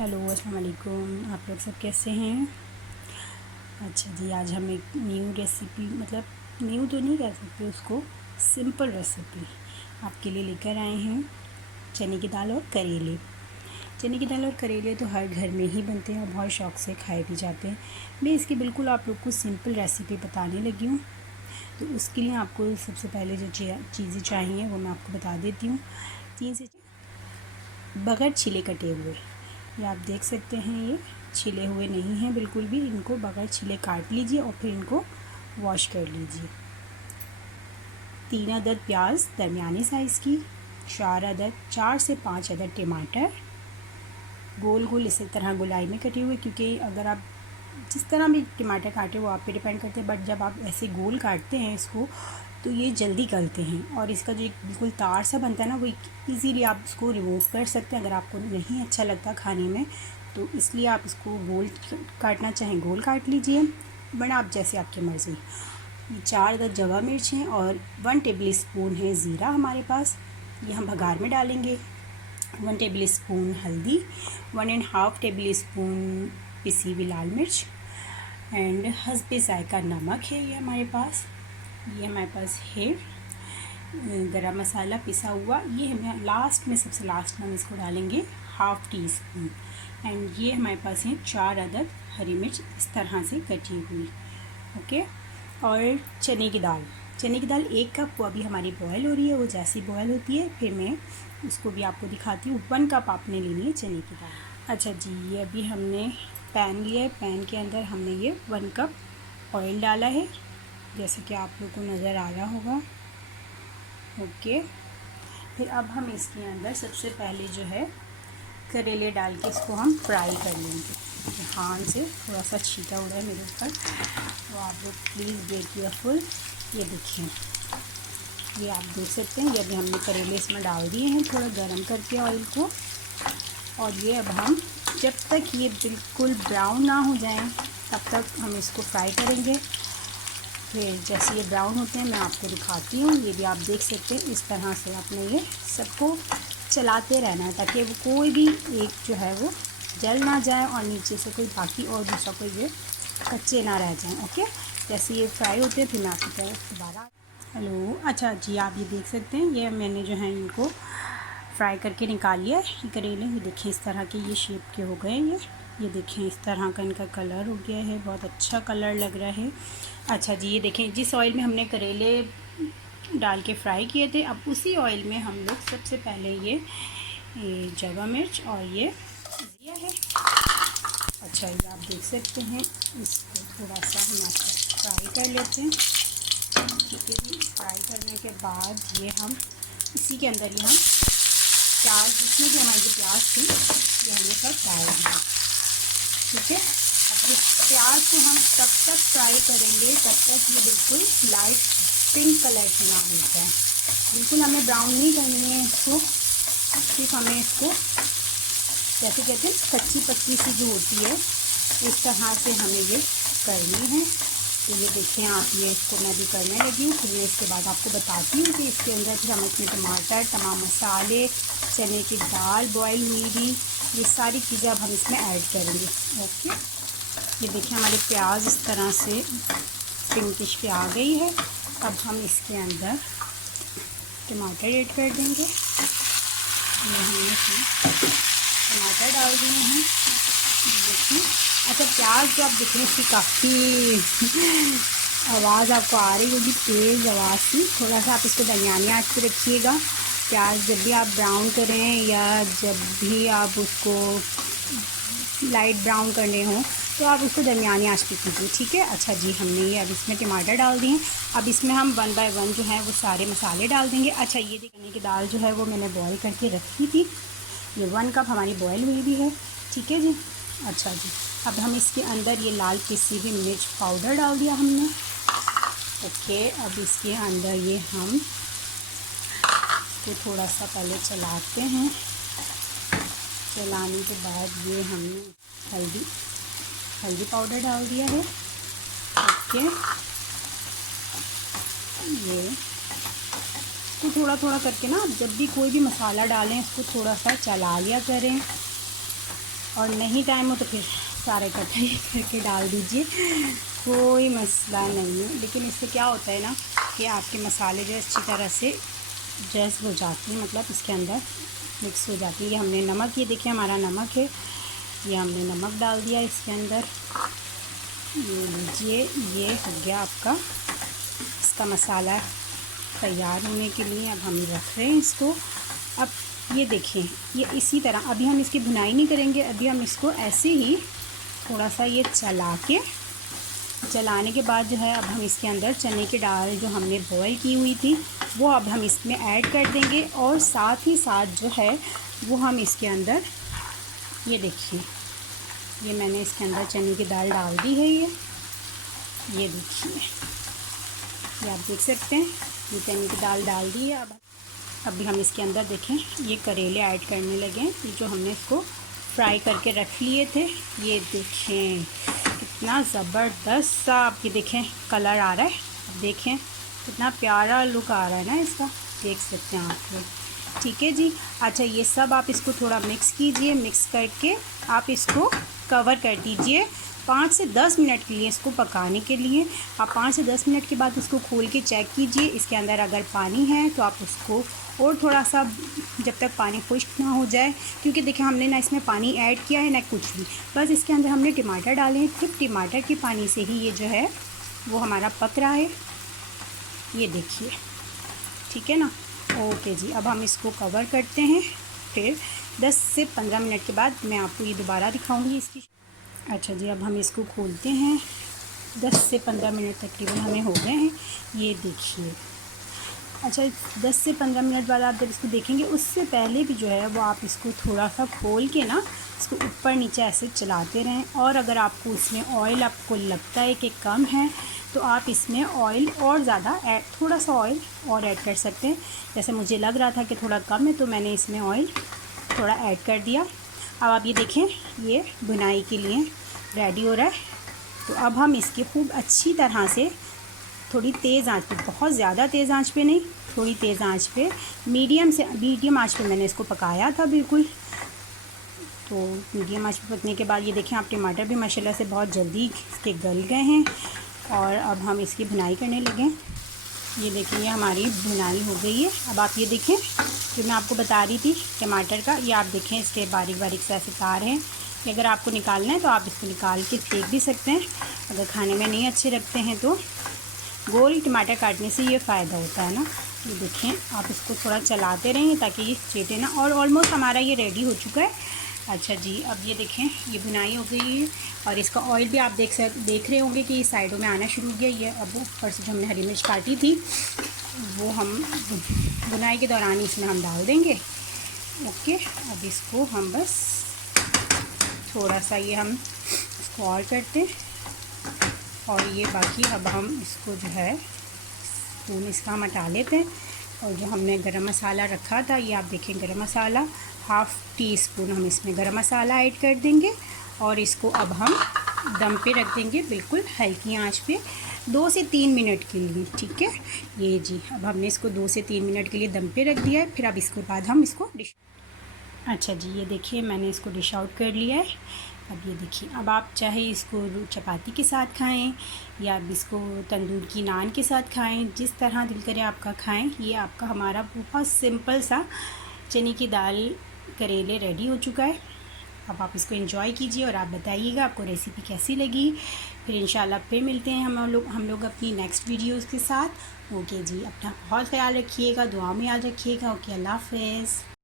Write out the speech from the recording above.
Hello अस्सलाम वालेकुम। आप लोग सब कैसे हैं? अच्छा जी, आज हम एक न्यू रेसिपी, मतलब न्यू तो नहीं कह सकते उसको, सिंपल रेसिपी आपके लिए लेकर आए हैं। चने की दाल और करेले। चने की दाल और करेले तो हर घर में ही बनते हैं और बहुत शौक़ से खाए भी जाते हैं। मैं इसकी बिल्कुल आप लोग को सिंपल रेसिपी बताने लगी हूँ। तो उसके लिए आपको सबसे पहले जो चीज़ें चाहिए वो मैं आपको बता देती हूँ। 3 से बगैर छिले कटे हुए, ये आप देख सकते हैं, ये छिले हुए नहीं हैं बिल्कुल भी। इनको बगैर छिले काट लीजिए और फिर इनको वॉश कर लीजिए। 3 अदद प्याज दरमियानी साइज़ की, 4 से 5 अदद टमाटर गोल गोल इसी तरह गोलाई में कटे हुए, क्योंकि अगर आप जिस तरह भी टमाटर काटे वो आप पे डिपेंड करते हैं, बट जब आप ऐसे गोल काटते हैं इसको तो ये जल्दी गलते हैं और इसका जो एक बिल्कुल तार सा बनता है ना, वो इजीली आप इसको रिमूव कर सकते हैं अगर आपको नहीं अच्छा लगता खाने में। तो इसलिए आप इसको गोल काटना चाहें गोल काट लीजिए, वरना आप जैसे आपकी मर्ज़ी। 4 अदद जवा मिर्च हैं और 1 टेबल स्पून है ज़ीरा हमारे पास, ये हम बघार में डालेंगे। 1 टेबल स्पून हल्दी, 1.5 टेबल स्पून पिसी हुई लाल मिर्च एंड हस्बे ज़ायका नमक है ये हमारे पास है। गरम मसाला पिसा हुआ, ये हमें लास्ट में, सबसे लास्ट में हम इसको डालेंगे 1/2 टी स्पून। एंड ये हमारे पास है 4 अदद हरी मिर्च इस तरह से कटी हुई। ओके। और चने की दाल 1 कप, वो अभी हमारी बॉयल हो रही है। वो जैसी बॉयल होती है फिर मैं उसको भी आपको दिखाती हूँ। 1 कप आपने लेनी है चने की दाल। अच्छा जी, ये अभी हमने पैन लिया है, पैन के अंदर हमने ये 1 कप ऑयल डाला है, जैसे कि आप लोग को नज़र आ रहा होगा। ओके। फिर अब हम इसके अंदर सबसे पहले जो है करेले डाल के इसको हम फ्राई कर लेंगे। हाथ से थोड़ा सा छीटा उड़ा है मेरे ऊपर, तो आप लोग प्लीज़ बी केयरफुल। ये देखिए, ये आप देख सकते हैं, ये अभी हमने करेले इसमें डाल दिए हैं थोड़ा गर्म करके ऑयल को। और ये अब हम जब तक ये बिल्कुल ब्राउन ना हो जाएं तब तक हम इसको फ्राई करेंगे। फिर जैसे ये ब्राउन होते हैं मैं आपको दिखाती हूँ। ये भी आप देख सकते हैं, इस तरह से आपने ये सबको चलाते रहना है ताकि वो कोई भी एक जो है वो जल ना जाए और नीचे से कोई बाकी और दूसरा कोई ये कच्चे ना रह जाएं। ओके। जैसे ये फ्राई होते हैं फिर मैं आपकी तरफ दोबारा। हेलो, अच्छा जी, आप ये देख सकते हैं, ये मैंने जो है इनको फ्राई करके निकाल लिया है। करेले ये देखिए इस तरह के ये शेप के हो गए ये देखें इस तरह का इनका कलर हो गया है, बहुत अच्छा कलर लग रहा है। अच्छा जी, ये देखें जिस ऑयल में हमने करेले डाल के फ्राई किए थे, अब उसी ऑयल में हम लोग सबसे पहले ये जवा मिर्च और ये दिया है। अच्छा, ये आप देख सकते हैं, इसको थोड़ा सा हम फ्राई कर लेते हैं। ठीक है जी, फ्राई करने के बाद ये हम इसी के अंदर ही हम प्याज, जितने भी हमारी प्याज थी ये हमने सब डाल दिया। ठीक है। अब इस प्याज को हम तब तक फ्राई करेंगे तब तक ये बिल्कुल लाइट पिंक कलर की ना हो जाए। बिल्कुल हमें ब्राउन नहीं करनी है इसको, सिर्फ हमें इसको जैसे कहते हैं कच्ची पक्की सी जो होती है इस तरह से हमें ये करनी है। तो ये देखें आप, ये इसको मैं भी करने लगी हूँ। फिर मैं इसके बाद आपको बताती हूँ कि इसके अंदर फिर हम इसमें टमाटर, तमाम मसाले, चने की दाल बॉयल हुई भी, ये सारी चीज़ें अब हम इसमें ऐड करेंगे। ओके। ये देखिए हमारे प्याज इस तरह से पिंकिश पे आ गई है। अब हम इसके अंदर टमाटर ऐड कर देंगे। ये हमने टमाटर डाल दिए हैं, देखिए। अच्छा, प्याज जो आप देखें इसकी काफ़ी आवाज़ आपको आ रही होगी, तेज़ आवाज़ की। थोड़ा सा आप इसको दरमियानी आंच पे रखिएगा। प्याज जब भी आप ब्राउन करें या जब भी आप उसको लाइट ब्राउन करने हो तो आप उसको दरमियानी आंच पे कीजिए। ठीक है। अच्छा जी, हमने ये अब इसमें टमाटर डाल दिए। अब इसमें हम 1 बाय 1 जो है वो सारे मसाले डाल देंगे। अच्छा, ये चने की दाल जो है वो मैंने बॉयल करके रखी थी, ये 1 कप हमारी बॉयल हुई भी है। ठीक है जी। अच्छा जी, अब हम इसके अंदर ये लाल पिसी हुई मिर्च पाउडर डाल दिया हमने। ओके। अब इसके अंदर ये हम इसको थोड़ा सा पहले चलाते हैं। चलाने के बाद ये हमने हल्दी पाउडर डाल दिया है। ओके। ये तो थोड़ा थोड़ा करके ना, जब भी कोई भी मसाला डालें इसको थोड़ा सा चला लिया करें। और नहीं टाइम हो तो फिर सारे इकट्ठे करके डाल दीजिए, कोई मसला नहीं है। लेकिन इससे क्या होता है ना कि आपके मसाले जो अच्छी तरह से जज़्ब हो जाती हैं, मतलब इसके अंदर मिक्स हो जाती है। ये हमने नमक, ये देखिए हमारा नमक है, ये हमने नमक डाल दिया इसके अंदर। ये लीजिए, ये हो गया आपका इसका मसाला तैयार होने के लिए। अब हम रख रहे हैं इसको। अब ये देखें, ये इसी तरह अभी हम इसकी भुनाई नहीं करेंगे, अभी हम इसको ऐसे ही थोड़ा सा ये चलाने के बाद जो है अब हम इसके अंदर चने की दाल जो हमने बॉईल की हुई थी वो अब हम इसमें ऐड कर देंगे। और साथ ही साथ जो है वो हम इसके अंदर, ये देखिए, ये मैंने इसके अंदर चने की दाल डाल दी है। ये देखिए, ये आप देख सकते हैं, ये चने की दाल डाल दी है। अब अभी हम इसके अंदर देखें ये करेले ऐड करने लगे हैं, ये जो हमने इसको फ्राई करके रख लिए थे। ये देखें कितना ज़बरदस्त सा, आप ये देखें कलर आ रहा है, अब देखें कितना प्यारा लुक आ रहा है ना इसका, देख सकते हैं आप लोग। ठीक है जी। अच्छा, ये सब आप इसको थोड़ा मिक्स कीजिए, मिक्स करके आप इसको कवर कर दीजिए 5 से 10 मिनट के लिए इसको पकाने के लिए। आप 5 से 10 मिनट के बाद इसको खोल के चेक कीजिए, इसके अंदर अगर पानी है तो आप उसको और थोड़ा सा, जब तक पानी खुश्क ना हो जाए, क्योंकि देखिए हमने ना इसमें पानी ऐड किया है ना कुछ भी, बस इसके अंदर हमने टमाटर डाले हैं, सिर्फ टमाटर के पानी से ही ये जो है वो हमारा पक रहा है। ये देखिए, ठीक है ना। ओके जी, अब हम इसको कवर करते हैं, फिर 10 से 15 मिनट के बाद मैं आपको ये दोबारा दिखाऊंगी इसकी। अच्छा जी, अब हम इसको खोलते हैं, 10 से 15 मिनट तकरीबन हमें हो गए हैं। ये देखिए, अच्छा 10 से 15 मिनट बाद आप जब इसको देखेंगे, उससे पहले भी जो है वो आप इसको थोड़ा सा खोल के ना इसको ऊपर नीचे ऐसे चलाते रहें। और अगर आपको इसमें ऑयल आपको लगता है कि कम है तो आप इसमें ऑयल और ज़्यादा ऐड, थोड़ा सा ऑयल और ऐड कर सकते हैं। जैसे मुझे लग रहा था कि थोड़ा कम है तो मैंने इसमें ऑयल थोड़ा ऐड कर दिया। अब आप ये देखें, ये भुनाई के लिए रेडी हो रहा है। तो अब हम इसके खूब अच्छी तरह से थोड़ी तेज़ आंच पे, बहुत ज़्यादा तेज़ आंच पे नहीं, थोड़ी तेज़ आंच पे, मीडियम आंच पे मैंने इसको पकाया था बिल्कुल। तो मीडियम आंच पे पकने के बाद ये देखें आप, टमाटर भी माशाल्लाह से बहुत जल्दी इसके गल गए हैं। और अब हम इसकी भुनाई करने लगे। ये देखिए, ये हमारी भुनाई हो गई है। अब आप ये देखें जो मैं आपको बता रही थी टमाटर का, ये आप देखें इसके बारीक बारीक से ऐसे तार हैं। अगर आपको निकालना है तो आप इसको निकाल के फेंक भी सकते हैं, अगर खाने में नहीं अच्छे लगते हैं तो। गोल टमाटर काटने से ये फ़ायदा होता है ना। ये देखें, आप इसको थोड़ा चलाते रहें ताकि ये चेटे ना। और ऑलमोस्ट हमारा ये रेडी हो चुका है। अच्छा जी, अब ये देखें, ये भुनाई हो गई है और इसका ऑयल भी आप देख रहे होंगे कि साइडों में आना शुरू हो गया। ये अब ऊपर से जो हमने हरी मिर्च काटी थी वो हम भुनाई के दौरान ही इसमें हम डाल देंगे। ओके, अब इसको हम बस थोड़ा सा ये हम इसको और करते हैं और ये बाकी अब हम इसको जो है स्पून इसका हम हटा लेते हैं। और जो हमने गरम मसाला रखा था, ये आप देखें गरम मसाला, हाफ़ टी स्पून हम इसमें गरम मसाला ऐड कर देंगे और इसको अब हम दम पे रख देंगे बिल्कुल हल्की आंच पे 2 से 3 मिनट के लिए। ठीक है, ये जी, अब हमने इसको 2 से 3 मिनट के लिए दम पे रख दिया है। फिर अब इसके बाद हम इसको डिश, अच्छा जी, ये देखिए मैंने इसको डिश आउट कर लिया है। अब ये देखिए, अब आप चाहे इसको चपाती के साथ खाएं या इसको तंदूर की नान के साथ खाएं, जिस तरह दिल करे आपका खाएं। ये आपका हमारा बहुत सिंपल सा चने की दाल करेले रेडी हो चुका है। अब आप इसको एंजॉय कीजिए और आप बताइएगा आपको रेसिपी कैसी लगी। फिर इंशाल्लाह फिर मिलते हैं हम लोग अपनी नेक्स्ट वीडियोज़ के साथ। ओके जी, अपना बहुत ख्याल रखिएगा, दुआ में याद रखिएगा। ओके, अल्लाह हाफ़िज़।